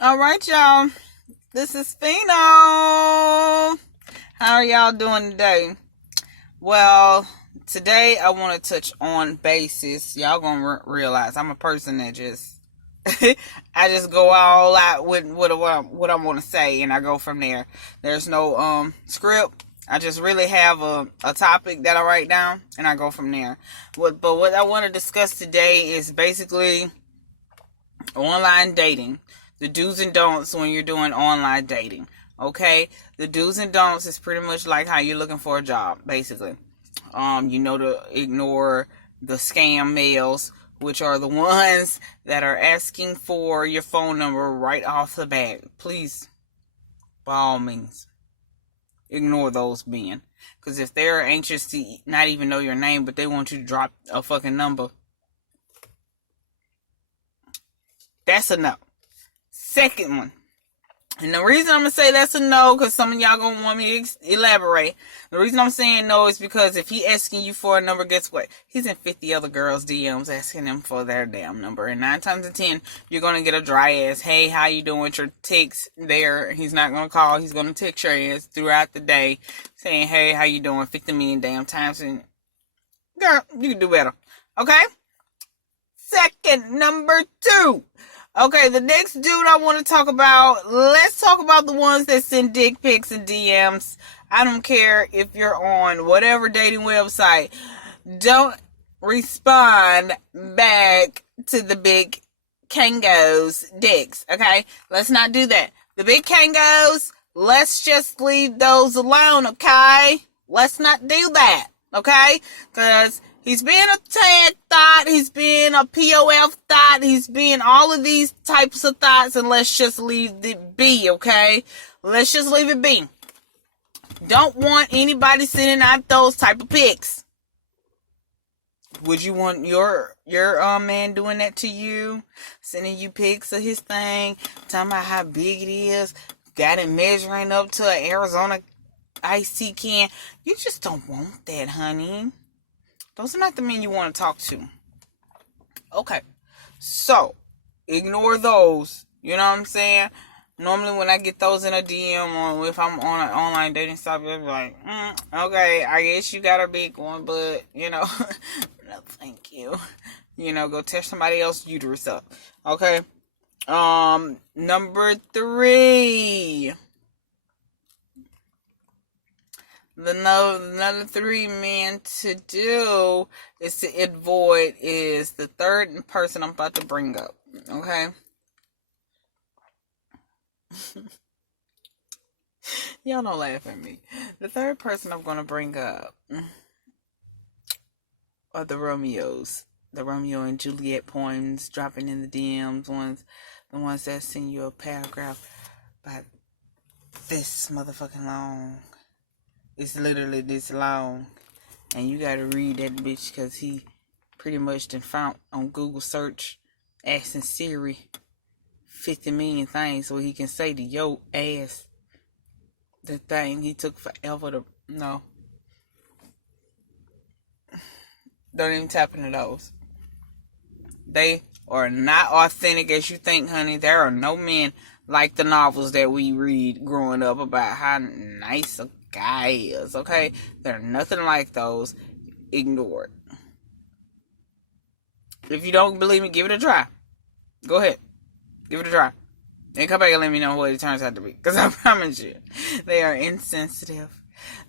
All right, y'all. This is Pheno. How are y'all doing today? Well, today I want to touch on basis. Y'all gonna realize I'm a person that just I just go all out with what I want to say, and I go from there. There's no script. I just really have a topic that I write down, and I go from there. What I want to discuss today is basically online dating, the do's and don'ts when you're doing online dating. Okay, the do's and don'ts is pretty much like how you're looking for a job, basically. To ignore the scam mails, which are the ones that are asking for your phone number right off the bat. Please, by all means, ignore those men. Because if they're anxious to not even know your name, but they want you to drop a fucking number, that's a no. Second one. And the reason I'm going to say that's a no, because some of y'all going to want me to elaborate. The reason I'm saying no is because if he asking you for a number, guess what? He's in 50 other girls' DMs asking them for their damn number. And 9 times out of 10, you're going to get a dry ass, hey, how you doing? Your text there. He's not going to call. He's going to text your ass throughout the day saying, hey, how you doing? 50 million damn times. And girl, you can do better. Okay? Second, number 2. Okay, the next dude I want to talk about, let's talk about the ones that send dick pics and DMs. I don't care if you're on whatever dating website. Don't respond back to the big Kango's dicks, okay? Let's not do that. The big Kangos, let's just leave those alone, okay? Let's not do that, okay? Because he's been a tag thought, he's been a POF thought, he's been all of these types of thoughts, and let's just leave it be, okay? Let's just leave it be. Don't want anybody sending out those type of pics. Would you want your man doing that to you? Sending you pics of his thing, talking about how big it is, got it measuring up to an Arizona iced tea can. You just don't want that, honey. Those are not the men you want to talk to. Okay. So, ignore those. You know what I'm saying? Normally when I get those in a DM or if I'm on an online dating site, I'm like, okay, I guess you got a big one, but, no, thank you. Go test somebody else's uterus up. Okay. Number 3. Another 3 men to do is to avoid is the third person I'm about to bring up. Okay? Y'all don't laugh at me. The third person I'm going to bring up are the Romeos. The Romeo and Juliet poems dropping in the DMs. The ones that send you a paragraph by this motherfucking long. It's literally this long. And you gotta read that bitch because he pretty much done found on Google search asking Siri 50 million things so he can say to yo ass the thing he took forever to no. Don't even tap into those. They are not authentic as you think, honey. There are no men like the novels that we read growing up about how nice a guy is, okay? They're nothing like those. Ignore it. If you don't believe me, give it a try. Go ahead. Give it a try. And come back and let me know what it turns out to be. Because I promise you, they are insensitive.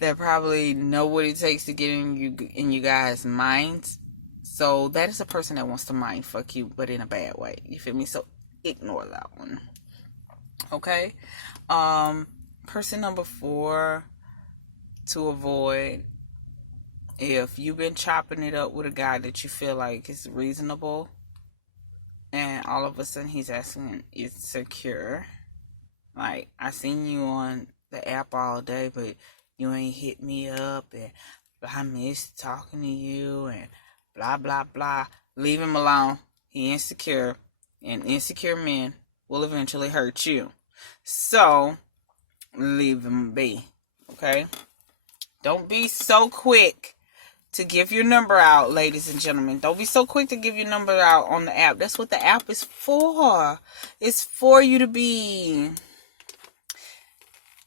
They probably know what it takes to get in you guys' minds. So that is a person that wants to mind fuck you, but in a bad way. You feel me? So ignore that one. Okay? Person number 4 to avoid, if you've been chopping it up with a guy that you feel like is reasonable and all of a sudden he's asking is secure, like, I seen you on the app all day but you ain't hit me up and I miss talking to you and blah blah blah, leave him alone. He insecure, and insecure men will eventually hurt you, so leave him be. Okay? Don't be so quick to give your number out, ladies and gentlemen. Don't be so quick to give your number out on the app. That's what the app is for. It's for you to be...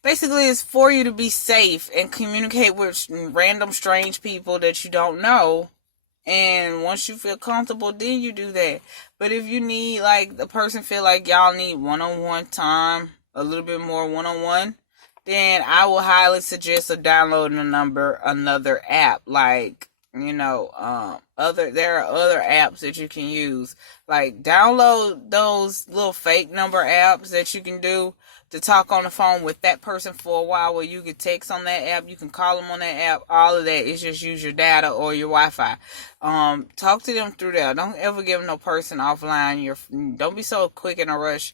Basically, it's for you to be safe and communicate with random strange people that you don't know. And once you feel comfortable, then you do that. But if you need, like, the person feel like y'all need one-on-one time, a little bit more one-on-one, then I will highly suggest downloading another app. Like, you know, there are other apps that you can use. Like, download those little fake number apps that you can do to talk on the phone with that person for a while, where you can text on that app, you can call them on that app. All of that is just use your data or your Wi-Fi. Talk to them through there. Don't ever give no person offline. Don't be so quick in a rush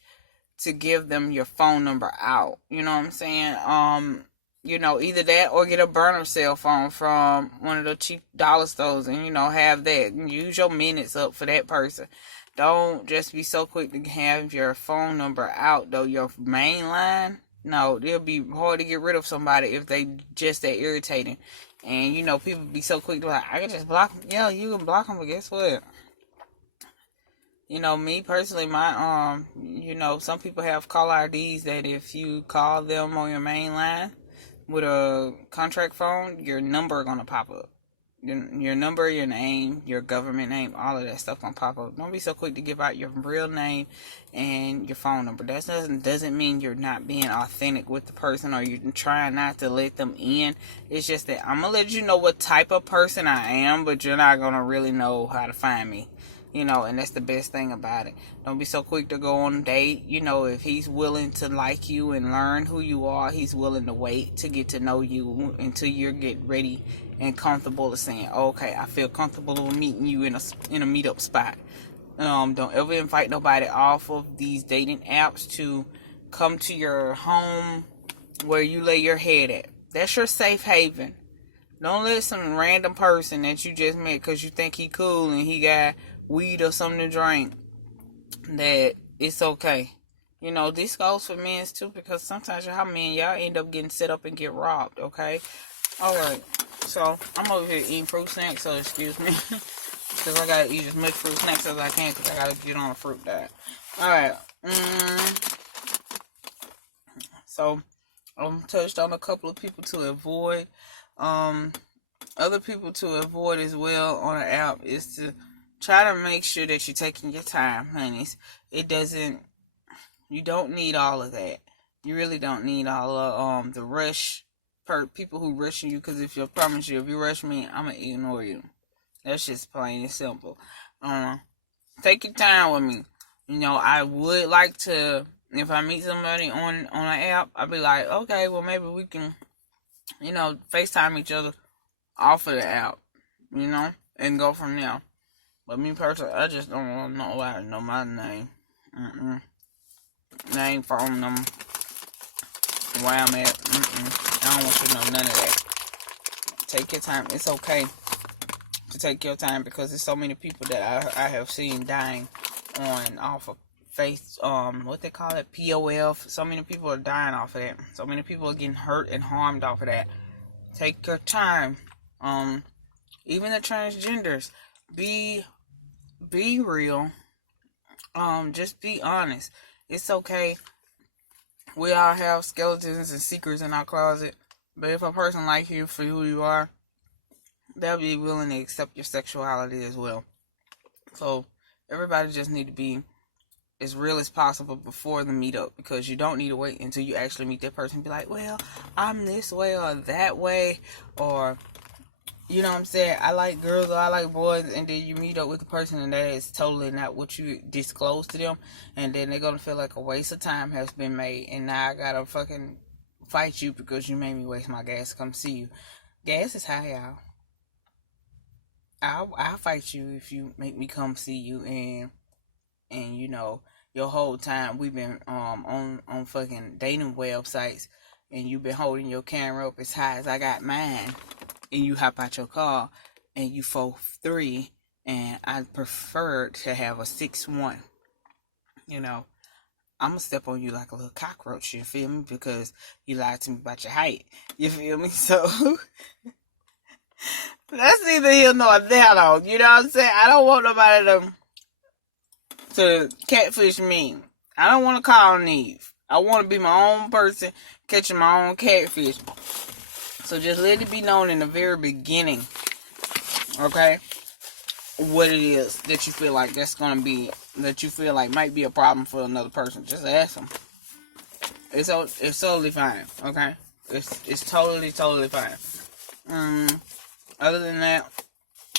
to give them your phone number out. You know what I'm saying? You know, either that or get a burner cell phone from one of the cheap dollar stores and, you know, have that. Use your minutes up for that person. Don't just be so quick to have your phone number out, though. Your main line, no, it'll be hard to get rid of somebody if they just that irritating. And, you know, people be so quick to like, I can just block them. Yeah, you can block them, but guess what? You know, me personally, you know, some people have caller IDs that if you call them on your main line with a contract phone, your number gonna pop up. Your number, your name, your government name, all of that stuff gonna pop up. Don't be so quick to give out your real name and your phone number. That doesn't mean you're not being authentic with the person or you're trying not to let them in. It's just that I'm gonna let you know what type of person I am, but you're not gonna really know how to find me. You know, and that's the best thing about it. Don't be so quick to go on a date. You know, if he's willing to like you and learn who you are, he's willing to wait to get to know you until you get ready and comfortable to saying, okay, I feel comfortable meeting you in a meetup spot. Don't ever invite nobody off of these dating apps to come to your home where you lay your head at. That's your safe haven. Don't let some random person that you just met because you think he cool and he got weed or something to drink, that it's okay. You know, this goes for men too, because sometimes y'all end up getting set up and get robbed, okay? Alright, so I'm over here eating fruit snacks, so excuse me. Because I gotta eat as much fruit snacks as I can, because I gotta get on a fruit diet. Alright, so I'm touched on a couple of people to avoid. Other people to avoid as well on an app is to try to make sure that you're taking your time, honeys. You don't need all of that. You really don't need all of the rush, people who rushing you, because if you rush me, I'm going to ignore you. That's just plain and simple. Take your time with me. You know, I would like to, if I meet somebody on an app, I'd be like, okay, well, maybe we can, you know, FaceTime each other off of the app, you know, and go from there. But me personally, I just don't want nobody to know my name. Name, phone number, where I'm at. I don't want you to know none of that. Take your time. It's okay to take your time, because there's so many people that I have seen dying off of what they call it, POF. So many people are dying off of that. So many people are getting hurt and harmed off of that. Take your time. Even the transgenders, be real. Just be honest. It's okay. We all have skeletons and secrets in our closet. But if a person likes you for who you are, they'll be willing to accept your sexuality as well. So everybody just need to be as real as possible before the meetup, because you don't need to wait until you actually meet that person and be like, well, I'm this way or that way, or, you know what I'm saying, I like girls or I like boys, and then you meet up with the person and that is totally not what you disclose to them, and then they're going to feel like a waste of time has been made, and now I gotta fucking fight you because you made me waste my gas to come see you. Gas is high, y'all. I'll fight you if you make me come see you, and you know, your whole time we've been on fucking dating websites, and you've been holding your camera up as high as I got mine, and you hop out your car and you 4'3", and I prefer to have a 6'1". You know, I'm gonna step on you like a little cockroach, you feel me? Because you lied to me about your height, you feel me? So That's neither here nor there, though. You know what I'm saying? I don't want nobody to catfish me. I don't want to call Neve. I want to be my own person, catching my own catfish. So just let it be known in the very beginning, okay, what it is that you feel like that's going to be, that you feel like might be a problem for another person. Just ask them. It's totally fine, okay? It's totally fine. Other than that,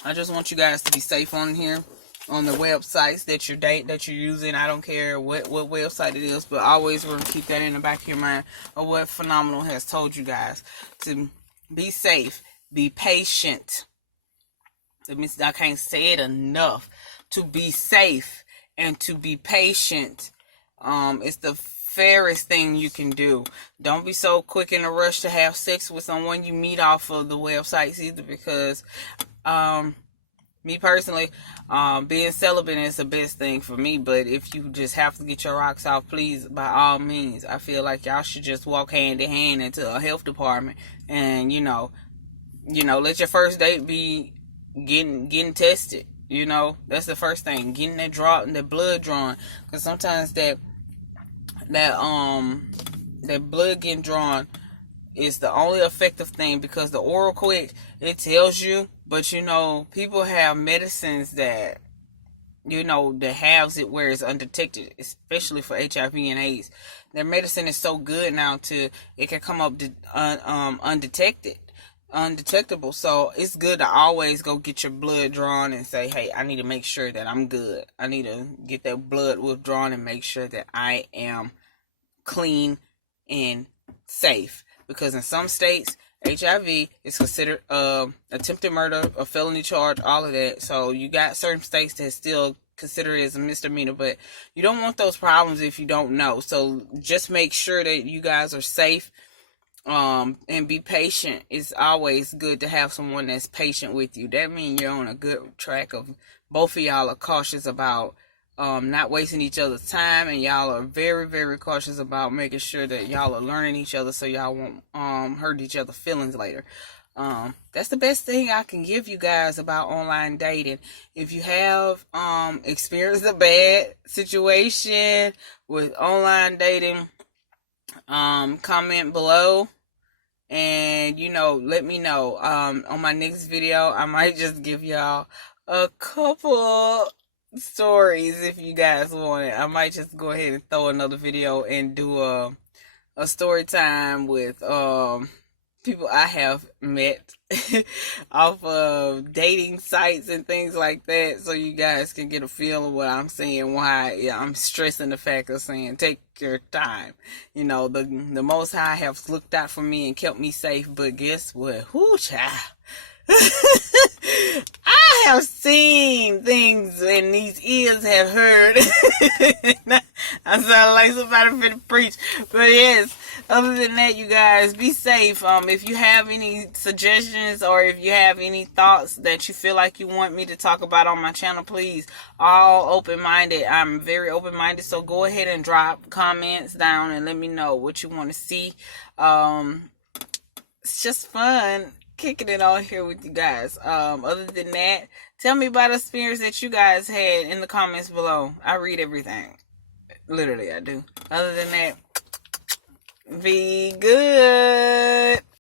I just want you guys to be safe on here, on the websites that you're using. I don't care what website it is, but always remember, keep that in the back of your mind of what Phenomenal has told you guys. To be safe, be patient. I can't say it enough. To be safe and to be patient. It's the fairest thing you can do. Don't be so quick in a rush to have sex with someone you meet off of the websites either, because me personally, being celibate is the best thing for me. But if you just have to get your rocks off, please, by all means, I feel like y'all should just walk hand in hand into a health department and let your first date be getting tested. That's the first thing, getting that blood drawn, because sometimes that blood getting drawn is the only effective thing, because the oral quick, it tells you, but people have medicines that that has it where it's undetected, especially for HIV and AIDS. Their medicine is so good now it can come up undetectable. So it's good to always go get your blood drawn and say, hey, I need to make sure that I'm good. I need to get that blood withdrawn and make sure that I am clean and safe. Because in some states, HIV is considered attempted murder, a felony charge, all of that. So you got certain states that still consider it as a misdemeanor, but you don't want those problems if you don't know. So just make sure that you guys are safe. And be patient. It's always good to have someone that's patient with you. That means you're on a good track of both of y'all are cautious about not wasting each other's time, and y'all are very, very cautious about making sure that y'all are learning each other so y'all won't hurt each other's feelings later. That's the best thing I can give you guys about online dating. If you have experienced a bad situation with online dating, comment below and let me know. On my next video, I might just give y'all a couple stories if you guys want it. I might just go ahead and throw another video and do a story time with people I have met off of dating sites and things like that, so you guys can get a feel of what I'm saying, why I'm stressing the fact of saying take your time. The Most High have looked out for me and kept me safe, but guess what? Whoo, child. I have seen things and these ears have heard. I sound like somebody finna preach. But yes, other than that, you guys, be safe. If you have any suggestions or if you have any thoughts that you feel like you want me to talk about on my channel, please, all open-minded. I'm very open-minded, so go ahead and drop comments down and let me know what you want to see. It's just fun kicking it on here with you guys. Other than that, tell me about the experience that you guys had in the comments below. I read everything. Literally, I do. Other than that, be good.